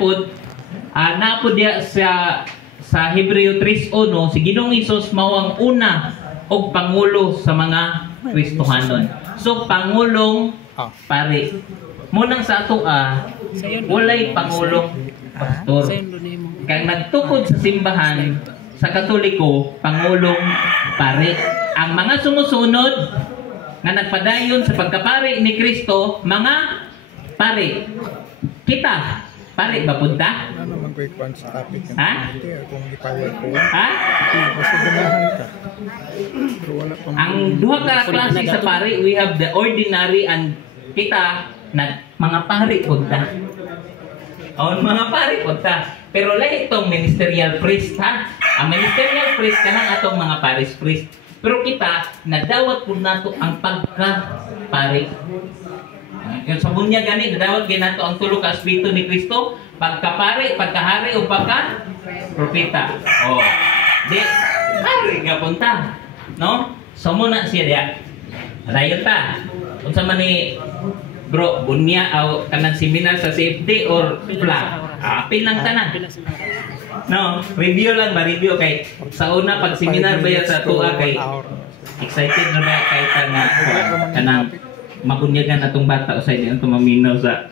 Pud napod diya sa Hebreo 3:1 si Ginoong Hesus mao ang una og pangulo sa mga Kristohanon. So pangulong pare. Munang sa ato walay pangulong pastor. Kaya nagtukod sa simbahan sa Katoliko, pangulong pare. Ang mga sumusunod nga nagpadayon sa pagkapare ni Kristo, mga pare. Kita pare ba punta? Ano man ko ikwan sa topic ng Ha? kung ipaway ko. Ha? Kasi ganahan ka. Pero wala pang Ang duha ka klase sa pare, we have the ordinary and kita na mga pare punta. O mga pare punta. Pero lahi itong ministerial priest ha. Ang ministerial priest kanang atong mga parish priest. Pero kita nadawat pud nato ang pagka pare. Yung sa bunya gani nadawat ginato ang tulo ka espiritu ni Kristo, pagkapare, pagkahari o pagka propeta. Oh. Di pare nga punta. No? So muna siya diya. Dayon ta. Unsa man ni bro bunya o kanang seminar sa CFD or flag. Apil lang tanan. No, review lang ba review kay sa una pag seminar ba yan sa tuwa kay excited na ba kay kanang mabunyagan atong bata usay diyan tumaminaw sa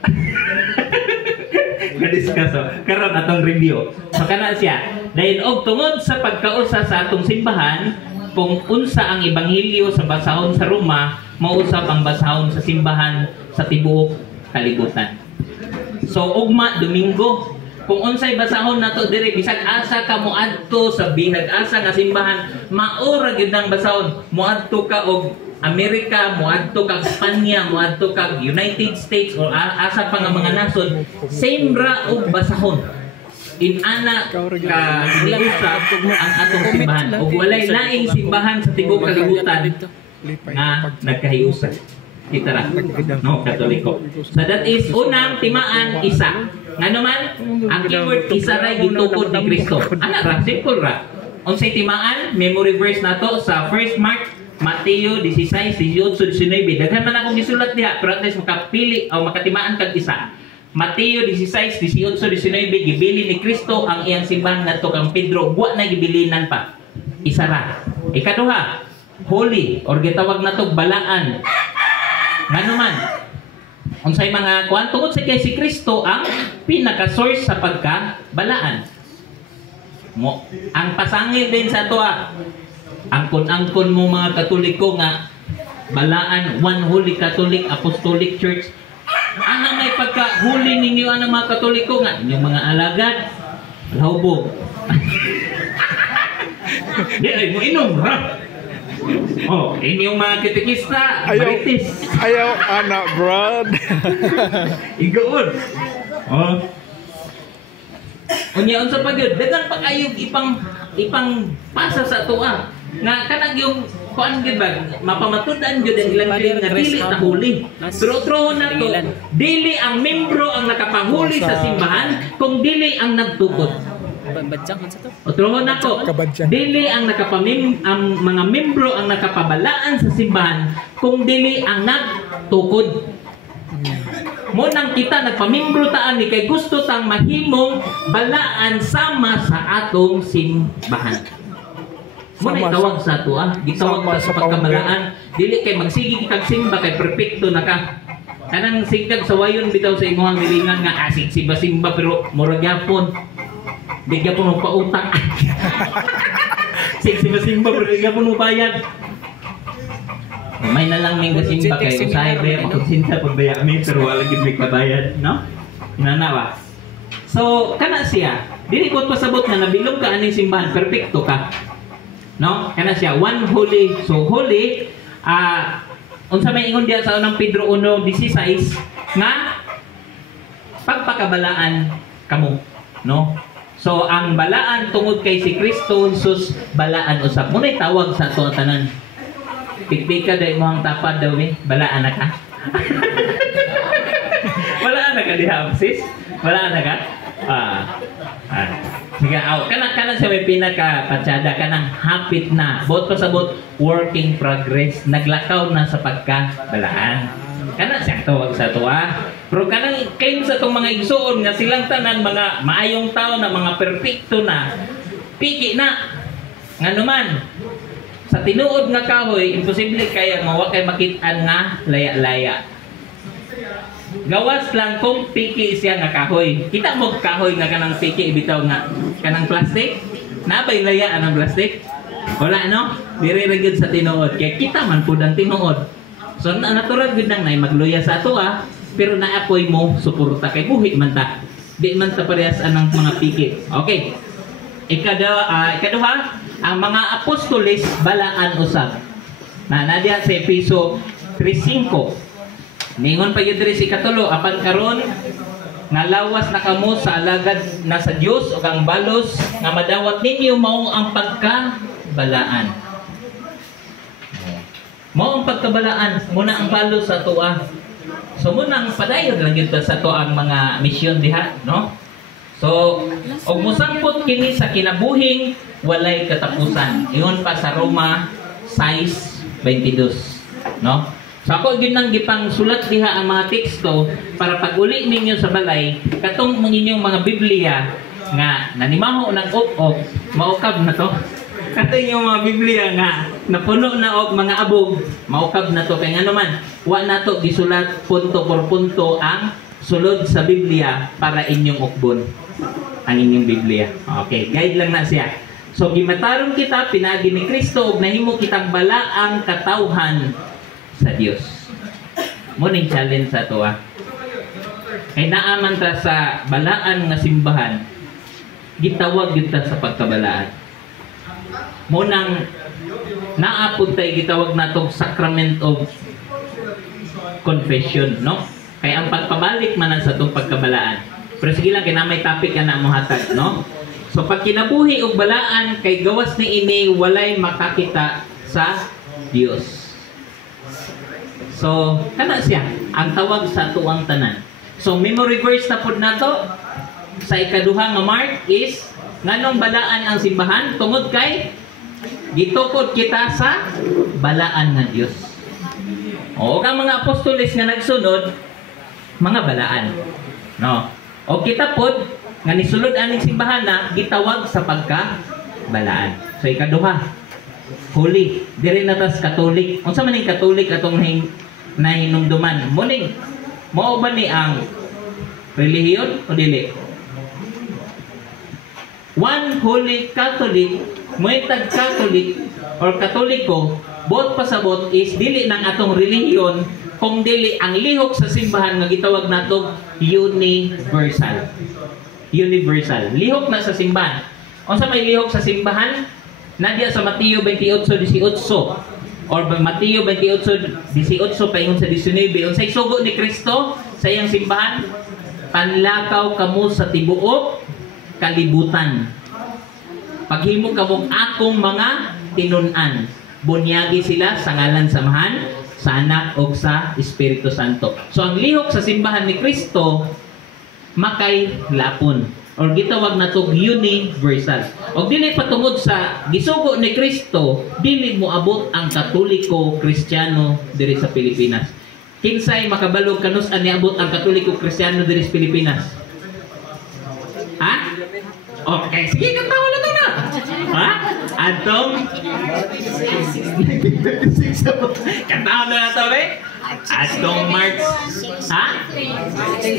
ga-discuss karon atong review. So kana siya. Dahil og tungod sa pagkausa sa atong simbahan kung unsa ang ebanghelyo sa basahon sa Roma, mausap ang basahon sa simbahan sa tibuok kalibutan. So ugma Domingo kung unsay basahon nato diri bisag asa ka moadto sa binag-asa nga simbahan, maura gyud ang basahon. Moadto ka og Amerika, moadto ka Espanya, moadto ka United States o asa pa nga mga nasod, same ra og basahon. Inana ka hiniusap ang atong simbahan. Ug walay laing simbahan sa tibuok kalibutan nga nagkahiusa. Kita ra, no, Katoliko. So that is unang timaan isa. Nga naman, ang keyword isa ra gitukod ni Kristo. Ana ra, simple ra. Unsay timaan, memory verse nato sa 1 Mark Mateo 16, 18, 19. Daghan man akong gisulat diha, pero at least makapili o makatimaan kag isa. Mateo 16, 18, 19, gibili ni Kristo ang iyang simbahan ngadto kang Pedro, wa na gibilinan pa. Isa ra. Ikaduha, holy or gitawag nato balaan. Ngano man, unsay mga kuan tungod sa kay si Kristo ang pinaka-source sa pagkabalaan. Mo, ang pasangil din sa toa. Angkon-angkon mo mga Katoliko nga balaan, one holy Catholic Apostolic Church. Ano may pagka-huli ninyo ang mga Katoliko nga inyong mga alagad, lahubog. Di ay mo inom ha. Oh, inyong mga katekista, marites. Ayaw anak brad. Igoon. Oh. Unya unsa pa gyud? Dagan pa kayo ipang pasa sa tuwa. Nga kanang yung kuan gyud ba mapamatud-an gyud ang ilang claim nga dili ta huli. Pero na to, dili ang membro ang nakapahuli sa simbahan kung dili ang nagtukod. Badjang sa to. Otro na to. Dili ang ang mga membro ang nakapabalaan sa simbahan kung dili ang nagtukod. Munang kita nagpamimbro taan ni kay gusto tang mahimong balaan sama sa atong simbahan. Muna itawag sa ato gitawag sa pagkabalaan. Dili kay magsigi kitag simba kay perpekto na ka. Kanang sigdag sa wayon bitaw sa imong nilingan nga asig simba-simba pero murag gyapon. Bigyan po ng pautang. Simba-simba pero bigyan po ng bayad. May na lang may gasimba kayo usahay ba makagsinta pagbaya kami pero wala gid may kabayad, no? Inanawa. So, kana siya. Dili ko pasabot na nabilog ka aning simbahan, perpekto ka. No? Kana siya, one holy. So, holy, unsa may ingon diya sa unang Pedro 1:16 nga pagpakabalaan kamo, no? So, ang balaan tungod kay si Kristo Jesus balaan usab. Muna'y tawag sa ato tanan. Pikpika dahil mo ang tapad daw eh. Balaan na ka? Balaan na ka diha, sis? Balaan na ka? Sige, kanan siya may pinaka-patsada, kanang hapit na. Bot pasabot, working progress. Naglakaw na sa pagkabalaan. Kana siya tawag sa tuwa. Pero kanang claim sa itong mga igsoon nga silang tanan mga maayong tao na mga perpekto na, piki na. Nga naman, sa tinuod nga kahoy, imposible kaya mawa kay makitaan nga laya-laya. Gawas lang kung piki siya nga kahoy. Kita mo kahoy nga kanang piki, bitaw nga kanang plastic. Nabay layaan ang plastic? Wala, no? Diririgid sa tinuod. Kaya kita man po ang tinuod. So, natural gud nang nay magluya sa ato pero naapoy mo suporta kay buhi man ta. Di man ta parehas anang mga piki. Okay. Ikaduha, ang mga apostoles balaan usab. Nadiya sa Efeso 3:5. Ningon pa yun diri si Katulo, apan karon nga lawas na kamo sa alagad na sa Dios ug ang balos nga madawat ninyo mao ang pagkabalaan. Mao ang pagkabalaan, muna ang balos sa tuwa. So muna ang padayon lang gyud sa to ang mga misyon diha, no? So, og mosampot kini sa kinabuhing walay katapusan. Ingon pa sa Roma 6:22, no? So ako gyud nang gipang sulat diha ang mga teksto para pag uli ninyo sa balay katong inyong mga Biblia nga nanimaho ng op-op, maukab na to. Katong inyong mga Biblia nga napuno na og mga abog, maukab na to kay ngano man wa nato gisulat punto por punto ang sulod sa Biblia para inyong ukbon ang inyong Biblia. Okay, guide lang na siya. So gimatarong kita pinagi ni Kristo ug nahimo kitang balaang katawhan sa Dios. Muning challenge sa to Kay naaman ta sa balaan nga simbahan, gitawag gyud ta sa pagkabalaan. Munang naapod tay gitawag natong sacrament of confession, no? Kay ang pagpabalik man sa tong pagkabalaan. Pero sige lang, kinamay topic ka na mo hatag, no? So, pag kinabuhi og balaan, kay gawas ni ini, walay makakita sa Dios. So, kana siya, ang tawag sa tuwang tanan. So, memory verse na po na to, sa ikaduha nga mark is, nganong balaan ang simbahan, tungod kay, gitukod kita sa balaan ng Dios. O, ang mga apostoles nga nagsunod, mga balaan. No? O kita pod nga nisulod aning simbahan na gitawag sa pagkabalaan. So ikaduha, holy, diri na tas Katolik. Unsa man ning Katolik atong nahinumduman? Muning mao ba ni ang relihiyon o dili? One holy Catholic, moitag Catholic or Katoliko, bot pasabot is dili nang atong relihiyon kung dili ang lihok sa simbahan nga gitawag nato universal. Universal. Lihok na sa simbahan. Unsa may lihok sa simbahan? Nadiya sa Mateo 28:18 or Mateo 28:18 paingon sa 19. Unsay sugo ni Kristo sa iyang simbahan? Panlakaw kamo sa tibuok kalibutan. Paghimo kamong akong mga tinun-an. Bunyagi sila sa ngalan samahan sa Anak o sa Espiritu Santo. So ang lihok sa simbahan ni Kristo makay lapon or gitawag na to universal. O dili patungod sa gisugo ni Kristo, dili mo abot ang Katoliko Kristiyano diri sa Pilipinas. Kinsay makabalog kanus ani abot ang Katoliko Kristiyano diri sa Pilipinas? Ha? Okay, sige kantawa na to na. Ha? Atong kantawa na to be? Atong March, ha?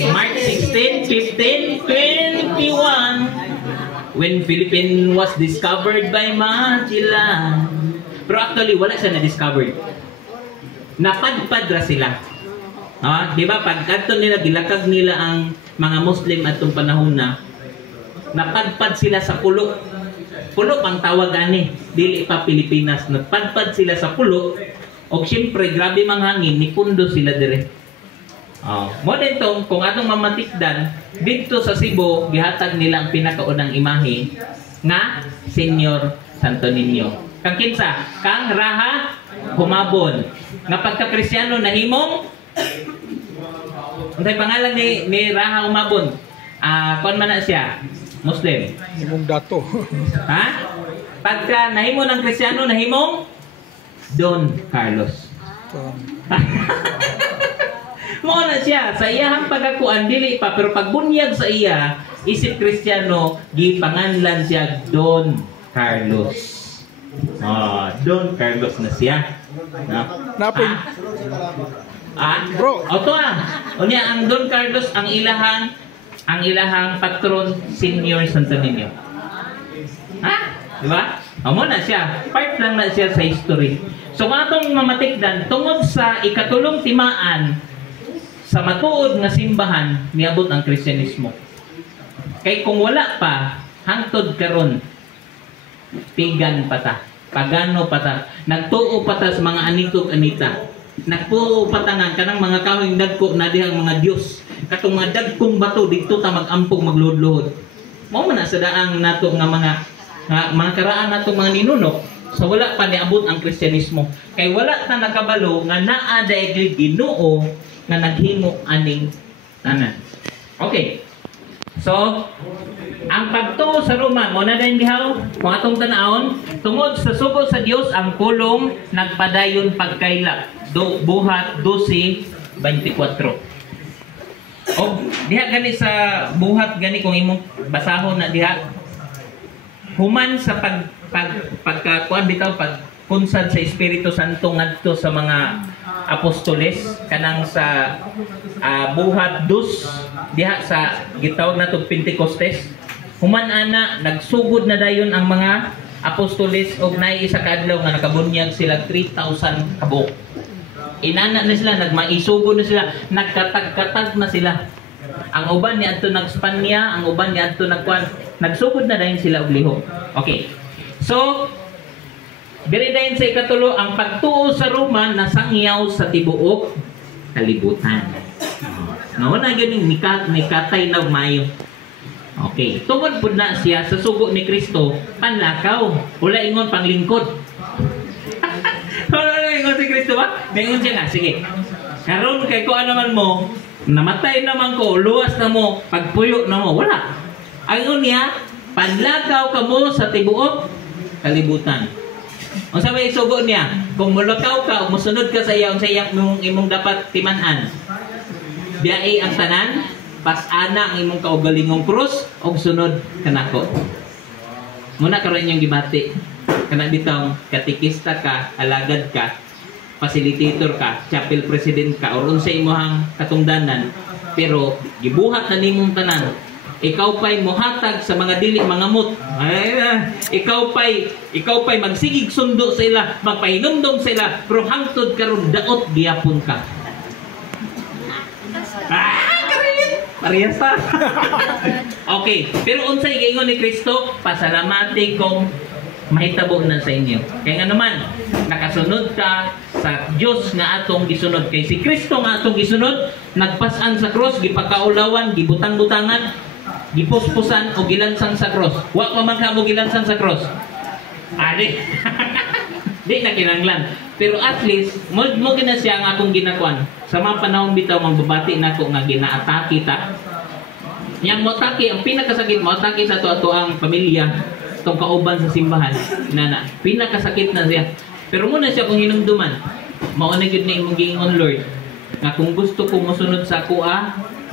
March 16, 15, 21 when Philippines was discovered by Magellan. Pero actually, wala siya na-discovered. Napadpad ra sila. Di ba? Pag kanto nila, gilakag nila ang mga Muslim at itong panahon na napadpad sila sa pulo. Pulo ang tawag ani, dili pa Pilipinas. Napadpad sila sa pulo. O siyempre, grabe mang hangin, nipundo sila dire. Mo dito, kung atong mamatikdan, dito sa Cebu, gihatag nila ang pinakaunang imahe nga Senyor Santo Niño. Kang kinsa? Kang Raha Humabon. Nga pagka-Kristyano nahimong unsay pangalan ni Raha Humabon? Kon man na siya? Muslim. Himong dato. Ha? Pagka nahimo ng Kristyano nahimong Don Carlos. Mao na siya sa iyahang pagakuan dili pa pero pagbunyag sa iya isip Kristiyano gipanganlan siya Don Carlos. Don Carlos na siya. Napin. Bro, auto unya ang Don Carlos ang ilahang patron Senior Santo Niño. Di ba? Amo na siya. Part lang na siya sa history. So atong mamatikdan tungod sa ikatulong timaan sa matuod nga simbahan niabot ang Kristyanismo. Kay kung wala pa hangtod karon pigan pata, pagano pata, nagtuo pata sa mga anitog-anita. Nagtuo patangan kanang mga kahoy dagko na dihang mga Dios. Katong mga dagkong bato dito ta magampog magluhod-luhod. Mao man sa daang nato nga mga karaan nato mga ninunok. So wala pa niabot ang Kristyanismo. Kay wala ta nakabalo nga naa dayeg Ginoo nga naghimo aning tanan. Okay. So, ang pagtuo sa Roma, mo na din dihaw, kung atong tanawon, tungod sa sugo sa Dios ang kulong nagpadayon pagkaila. Buhat 12:24. O diha gani sa buhat gani kung imong basahon na diha. Human sa pagkakuan bitaw pagpunsad sa Espiritu Santo ngadto sa mga apostoles kanang sa buhat 2 diha sa gitawag natong Pentecostes. Human ana nagsugod na dayon ang mga apostoles og naay isa ka adlaw nga nakabunyag sila 3,000 kabuk. Inana na sila, nagmaisugod na sila, nagkatag-katag na sila. Ang uban ni adto nag-Spanya, ang uban ni adto nagsugod na dayon sila og liho. Okay. So, diri dayon sa ikatulo, ang pagtuo sa Roma nasangyaw sa tibuok kalibutan. Nauna gyud ni katay na mayo. Okay, tungod pud na siya sa sugo ni Kristo, panlakaw, wala ingon panglingkod. Wala ingon si Kristo ba? Ingon siya nga, sige. Karon kay ko naman mo, namatay naman ko, luwas na mo, pagpuyo na mo, wala. Ang niya, panlakaw ka mo sa tibuok kalibutan. Ang sabi sugo niya, kung mulakaw ka, o musunod ka sa iya, sa imong dapat timanan. Biyai ang tanan, pasana ang imong kaugalingong krus, o sunod kanako. Muna karon yung gibati. Kana bitong katikista ka, alagad ka, facilitator ka, chapel president ka, or unsay imong katungdanan, pero gibuhat na nimong tanan. Ikaw pa'y muhatag sa mga dili mangamot. Ikaw pa'y magsigig sundo sa ila, magpahinumdom sa ila, pero hangtod karon daot giyapon ka. Parehas pa. Okay, pero unsay giingon ni Kristo, pasalamati kong mahitabo na sa inyo. Kaya nga naman, nakasunod ka sa Diyos nga atong gisunod. Kay si Kristo nga atong gisunod, nagpasan sa cross, gipakaulawan, gibutang-butangan, gipuspusan o gilansang sa cross. Wa pa man ka mo gilansang sa cross. Di na kinanglan. Pero at least, mo gina siya ang akong ginakuan. Sa mga panahon bitaw, magbabati na ako nga ginaatake ta. Yang motake, ang pinakasakit, motake sa to ang pamilya, itong kauban sa simbahan, nana, pinakasakit na siya. Pero muna siya kung hinumduman, mauna yun na imong giingon Lord, nga kung gusto ko musunod sa ako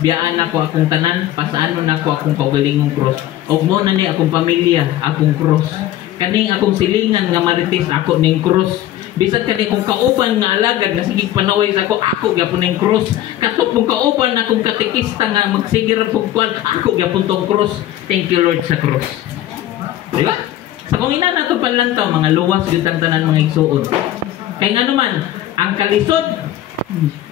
biyaan ako akong tanan, pasaan na ako akong kaugalingong cross. O mo na ni akong pamilya, akong cross. Kaning akong silingan nga marites, ako ning cross. Bisag kani kung kauban nga alagad nga sige panaway sa ako gyapon ning cross. Katok kung kauban na akong katekista nga magsigir pug kwan, ako gyapon tong cross. Thank you Lord sa cross. Diba? Sa kung ina nato panlantaw, mga luwas yun ang tanan mga igsuon. Kaya nga naman, ang kalisod,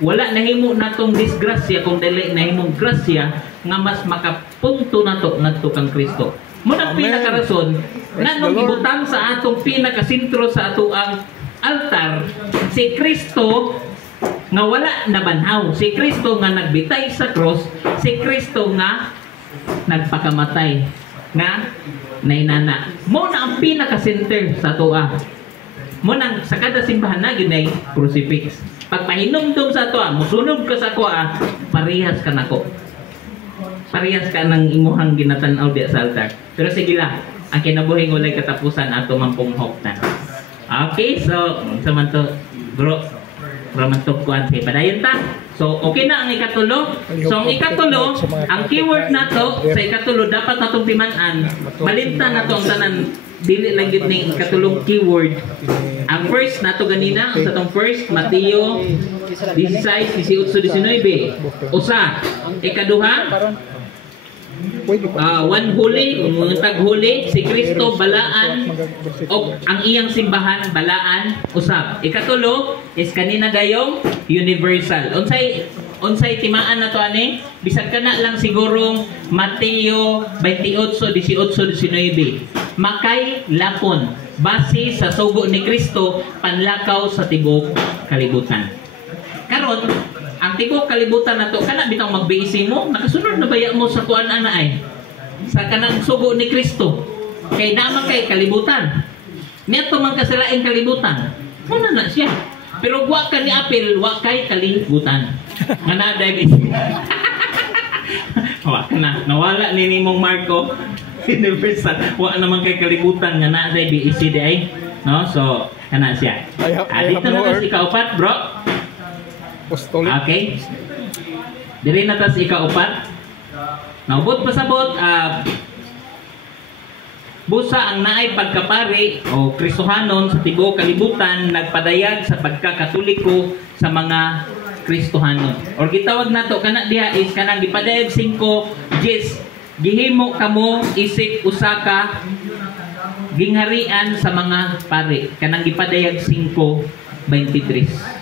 wala nahimo natong disgrasya kung dili nahimong grasya nga mas makapunto nato ngadto kang Kristo. Munang pinakarason, nanong ibutang sa atong pinakasintro sa ato ang altar, si Kristo nga wala nabanhaw. Si Kristo nga nagbitay sa cross, si Kristo nga nagpakamatay nga nainana. Mo na ang pinaka-center sa toa. Mo nang sa kada simbahan na ginay crucifix. Pag pahinumdum sa toa, musunog ka sa toa, parehas ka nako. Parehas ka ng imuhang ginatanaw di sa altar. Pero sige lang, ang kinabuhi walay katapusan ato mampunghok na. Okay, so sa man to, bro. Ramantugkuan sa padayon ta. So okay na ang ikatulo. So ang ikatulo, ang keyword nato sa ikatulo dapat natong timan-an. Malimtan nato ang tanan dili lang gid ning ikatulong keyword. Ang first nato ganina, sa tong first Mateo 16, 18, 19. Usa, ikaduha, one huli, mga taghuli, si Kristo balaan o ang iyang simbahan balaan usab. Ikatulo is kanina dayong universal. Unsay timaan na to ani? Bisag kana lang siguro Mateo 28, 18, 19. Makay lapon base sa sugo ni Kristo panlakaw sa tibok kalibutan. Karon ang tibok kalibutan nato kana bitang magbiisi mo nakasunod na baya mo sa kuan ana ay sa kanang sugo ni Kristo kay naman kay kalibutan niadto man kasalaing kalibutan muna na siya pero wa ka ni apil wa kay kalibutan ngana David wa kana nawala ni nimong Marco universal wa naman kay kalibutan ngana David iside ay no so kana siya dito na si kaupat bro. Apostolic. Okay. Diri na tas ikaupat. Naubot pasabot busa ang naay pagkapari o Kristohanon sa tibuok kalibutan nagpadayag sa pagkakatoliko sa mga Kristohanon. Or gitawag nato kana diha is kanang gipadayag 5 Gs gihimo kamo isip usaka gingharian sa mga pari kanang gipadayag 5:23.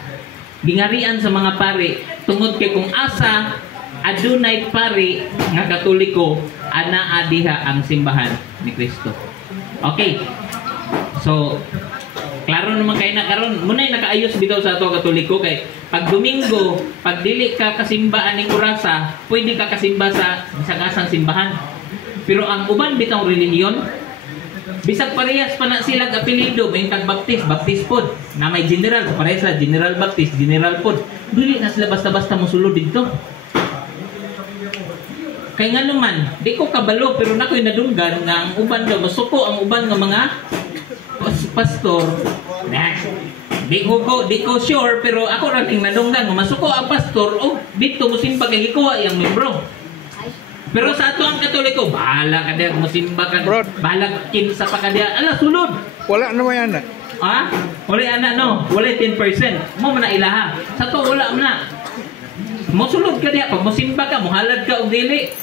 Gingarian sa mga pari tungod kay kung asa adunay pari nga Katoliko ana adiha ang simbahan ni Kristo. Okay. So klaro naman kay na karon munay nakaayos bitaw sa ato Katoliko kay pag Domingo pag dili ka kasimbaan ning orasa pwede ka kasimba sa isang simbahan. Pero ang uban bitang relihiyon bisag parehas pa na sila apelido may kag-baptist, baptist pod na may general, parehas sila general baptist, general pod dili na sila basta-basta mosulod dito kay nga naman di ko kabalo pero nakoy nadunggan nga ang uban daw masuko ang uban nga mga pastor di ko sure pero ako ra ting nadunggan nga masuko ang pastor dito musimba kay gikuha yang membro. Pero sa ato ang Katoliko, bahala ka diya, musimba ka, bahala kinsa pa ka diya, ala sulod. Wala naman yan. Ha? Wala ana no, wala 10%. Mo man na ilaha. Sa to wala man na. Mo sulod ka diya, pag musimba ka, muhalad ka og dili.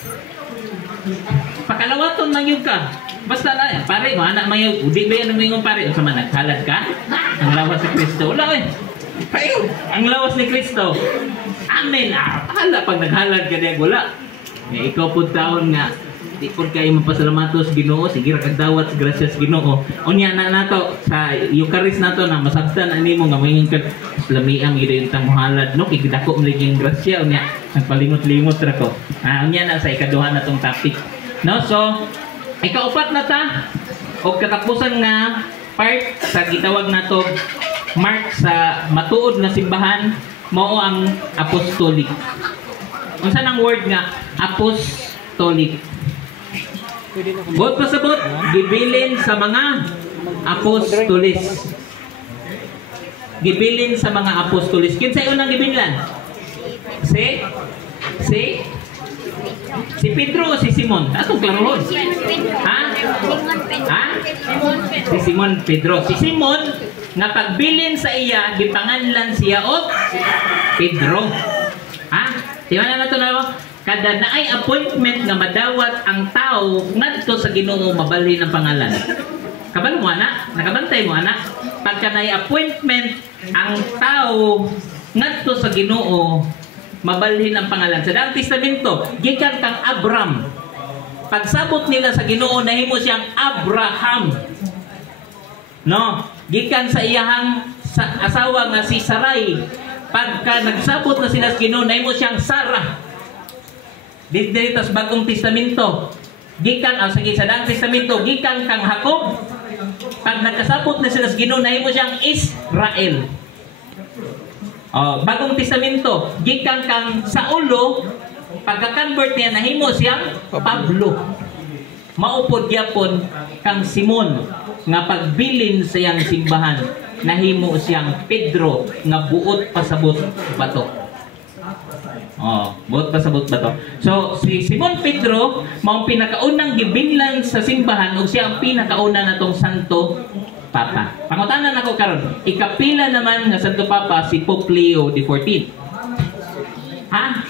Pakalawaton lang yun ka. Basta na, pare, mo anak man yun, udi ba yan ang mingong pare? Unsa man naghalad ka? Ang lawas ni Kristo. Wala eh. Payo, ang lawas ni Kristo. Amen. Bahala pag naghalad ka diya, wala. May ikaw po taon nga di po kayo mapasalamatos Ginoo sige ra kag dawat gracias Ginoo unya na nato sa Eucharist nato na masabtan ani mo nga mayong kag lamiang gid tang muhalad no kay dako mo liging grasya unya nagpalimot-limot ra ko unya na sa ikaduha natong topic no so ikaupat na ta og katapusan nga part sa gitawag nato mark sa matuod na simbahan mao ang apostolic. Unsa nang word nga apostolic? Bot pasabot gibilin sa mga apostolis. Gibilin sa mga apostolis. Kinsay unang gibilin? Si Pedro o si Simon? Atong klarohon. Ha? Si Simon Pedro. Si Simon nga pagbilin sa iya gipanganlan siya og Pedro. Ha? Di ba na ito na kada naay appointment nga madawat ang tao ngadto sa Ginoo mabalhin ang pangalan. Kabalo mo anak? Nakabantay mo anak? Pagka naay appointment ang tao ngadto sa Ginoo mabalhin ang pangalan. Sa Daang Testamento, gikan kang Abram. Pagsabot nila sa Ginoo nahimo siyang Abraham. No, gikan sa iyahang asawa nga si Sarai. Pagka nagsabot na sila sa Ginoo nahimo siyang Sarah. Dito sa Bagong Testamento, gikan sa Daang Testamento, gikan kang Jacob. Pag nagkasabot na sila sa Ginoo nahimo siyang Israel. Bagong Testamento, gikan kang Saulo, pagka-convert niya nahimo siyang Pablo. Maupod gyapon kang Simon nga pagbilin sa iyang simbahan nahimo siyang Pedro nga buot pasabot bato. Oh, buot pasabot bato. So si Simon Pedro mao pinakaunang gibinlan sa simbahan ug siya ang pinakauna natong Santo Papa. Pangutanan ako karon, ikapila naman nga Santo Papa si Pope Leo XIV. Ha?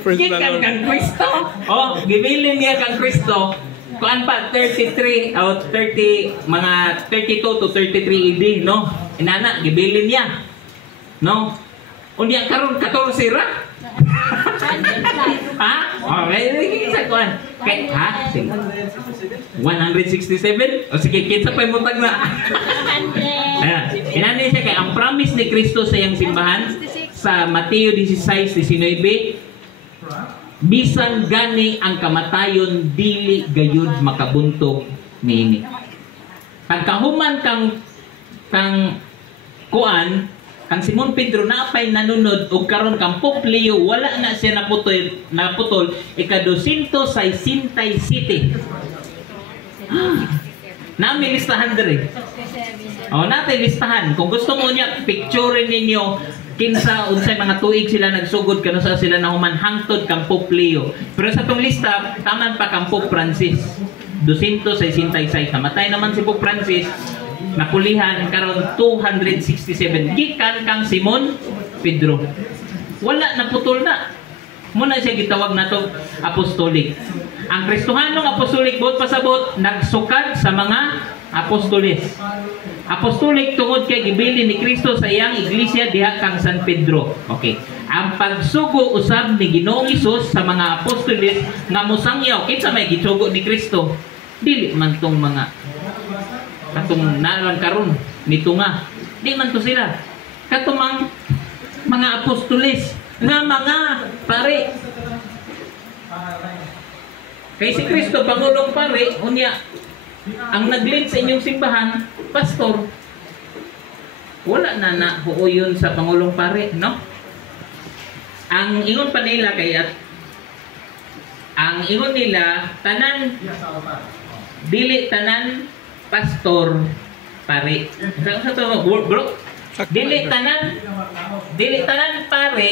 First na Gikan Lord. kang Kristo. Oh, gibilin niya kang Kristo. Kuan pa 33 o 30 mga 32 to 33 AD, no? Inana gibilin niya. No? Unya karon 14 ra. Ha? Oh, may isa kuan. Kay ha? Sige. 167? O sige, kinsa pa imutag na. Ayan. Inani siya kay ang promise ni Kristo sa iyang simbahan sa Mateo 16:19, bisan gani ang kamatayon dili gayud makabuntog niini. Pagkahuman kang kuan kang Simon Pedro napay nanunod ug karon kang Pope Leo wala na siya naputol ika-267. Nami listahan diri. Oh, natay listahan. Kung gusto mo niya picturein ninyo kinsa unsay mga tuig sila nagsugod kano sa sila nahuman hangtod kang Pope Leo. Pero sa tong lista taman pa kang Pope Francis 266. Namatay naman si Pope Francis, napulihan karon 267 gikan kang Simon Pedro. Wala naputol na. Muna siya gitawag nato apostolic. Ang Kristohanong apostolic buot pasabot nagsukad sa mga apostoles. Apostolic tungod kay gibilin ni Kristo sa iyang iglesia diha kang San Pedro. Okay. Ang pagsugo usab ni Ginoong Hesus sa mga apostoles nga mosangyaw kinsa may gitugo ni Kristo. Dili man tong mga katong naran karon nitunga. Di man to sila. Katumang mga apostoles nga mga pare. Kay si Kristo pangulong pare unya ang nag-lead sa inyong simbahan pastor. Wala na huoyon sa pangulong pare, no? Ang ingon pa nila kay at ang ingon nila tanan dili tanan pastor pare. Sa to bro, dili tanan pare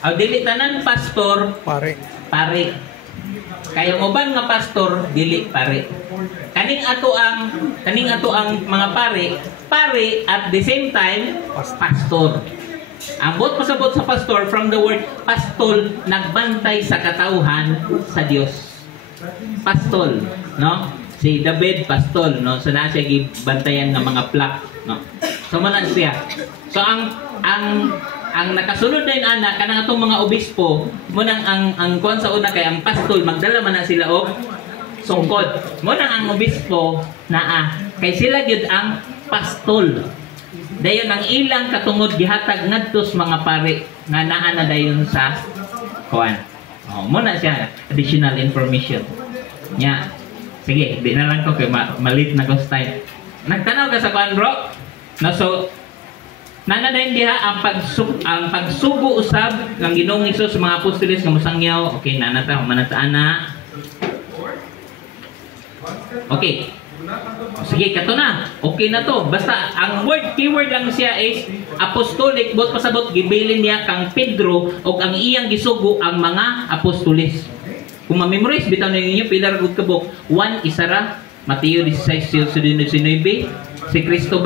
o dili tanan pastor Pare. kaya mo ba nga pastor dili pare. Kaning ato ang mga pare at the same time pastor. Ang bot pasabot sa pastor from the word pastol, nagbantay sa katauhan sa Dios. Pastol, no? Si David pastol, no? So na siya gibantayan ng mga plak, no? So man siya. So ang nakasunod din ana kanang atong mga obispo mo nang ang kuan sa una kay ang pastol magdala man na sila og sungkod. Mo nang ang obispo naa kay sila gyud ang pastol. Dayon ang ilang katungod gihatag ngadto sa mga pare nga naa na dayon sa kuan. Oh, mo na siya additional information. Nya. Sige, di na lang ko kay malit na ko style. Nagtanaw ka sa kuan bro? No, so nanadayon diha ang pagsugo usab ng Ginoong Hesus sa mga apostoles nga mosangyaw. Okay, nanata ana. Okay. Sige, kato na. Okay na to. Basta ang keyword lang siya is apostolic, bot pasabot gibilin niya kang Pedro og ang iyang gisugo ang mga apostoles. Kung ma-memorize bitaw ninyo pila ra gud kabok. 1 Isara, Mateo 16:19, si Kristo